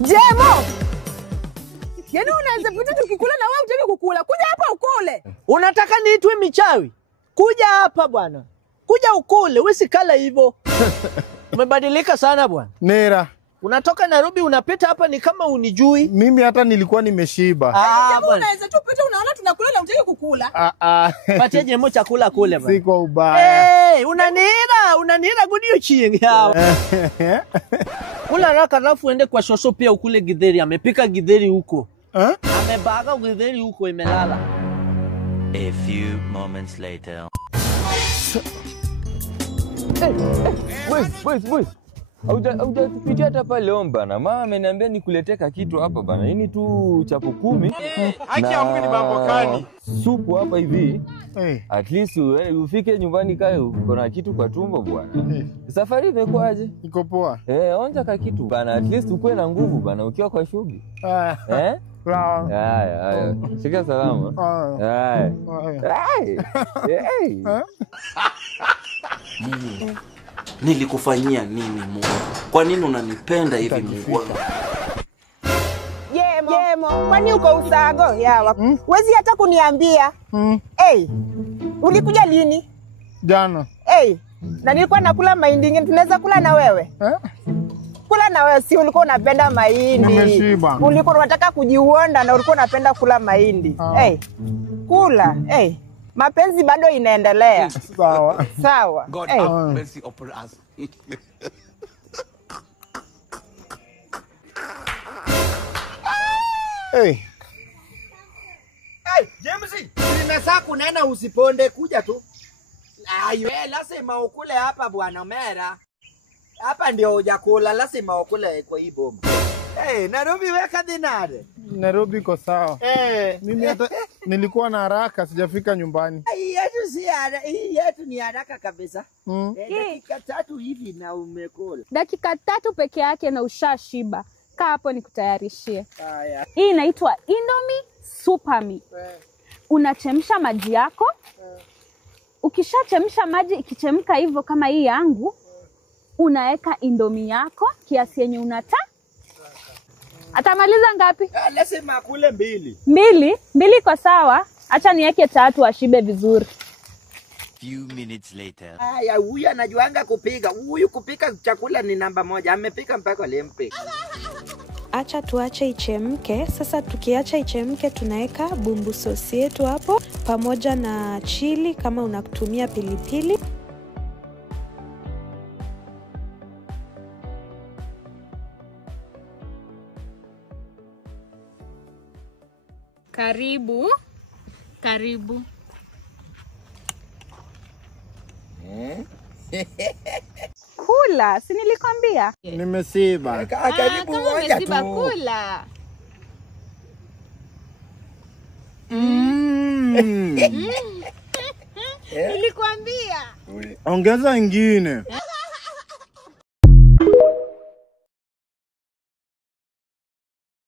Jemo! Yaani unaanza vitu tukikula na wewe utaki kukula. Kuja hapa ukule. Unataka niitwe michawi? Kuja hapa bwana. Kuja ukule, usikala hivyo. Umebadilika sana bwana. Nera. Unatoka Nairobi unapita hapa ni kama unijui. Mimi hata nilikuwa nimeshiba. Kama unaweza tu pita unaona tunakula na utaki kukula. Patia Jemo chakula kule bwana. Si kwa ubaya. Unanira gudio chingi hao. Kula haraka alafu uende kwa shosho pia ukule githeri. Amepika githeri huko. Amebaga githeri huko imelala. A few moments later. Boys. Haujapitia hata pale bana. Mama ameniambia nikuleteka kitu hapa bana. Hii ni tu chapo 10. Haki ya Mungu ni mambo gani? Supu hapa hivi. At least ufike nyumbani kae uko na kitu kwa tumbo bwana. Safari imekwaje? Iko poa. Onja ka kitu bana. At least ukue na nguvu bana ukiwa kwa shughuli. Haya. Shika salama. Haya. Nilikufanyia nini Mungu? Kwa nini unanipenda hivi Mungu? Jemo, kwani uko usago yawa? Wezi hata kuniambia. Ulikuja lini? Jana. Na nilikuwa nakula mahindi, tunaweza kula na wewe? Kula na wewe, si ulikuwa unapenda mahindi? Nimeshiba. Ulikuwa unataka kujiuonda na ulikuwa unapenda kula mahindi. Kula. Mapenzi bado inaendelea. Sawa. God have mercy upon us. James, nimesha kunena usiponde kuja tu. Lazima ukule hapa bwana Mera. Hapa ndio hujakula, lazima ukule kwa hii bomba. Nairobi weka dinare. Nairobi iko sawa. Mimi hata nilikuwa na haraka sijafika nyumbani. Hii yetu ni haraka kabisa. Dakika 3 hivi na umekula. Dakika 3 peke yake na ushashiba. Kaa hapo nikutayarishie. Hii inaitwa Indomie Super Me. Unachemsha maji yako. Ukishachemsha maji ikichemka hivyo kama hii yangu, unaweka Indomie yako kiasi yenye unataka. Atamaliza ngapi? Lazima akule 2. 2 kwa sawa. Acha niweke 3 ashibe vizuri. Few minutes later. Huyu anajuanga kupika. Huyu kupika chakula ni namba 1. Amepika mpaka lempe. Acha tuache ichemke. Sasa tukiacha ichemke tunaweka bumbu sosi yetu hapo pamoja na chili kama unakutumia pilipili. Karibu. Kula, si nilikwambia? Nimesiba. Karibu moja tu. Kula. Nilikwambia. Ongeza ingine.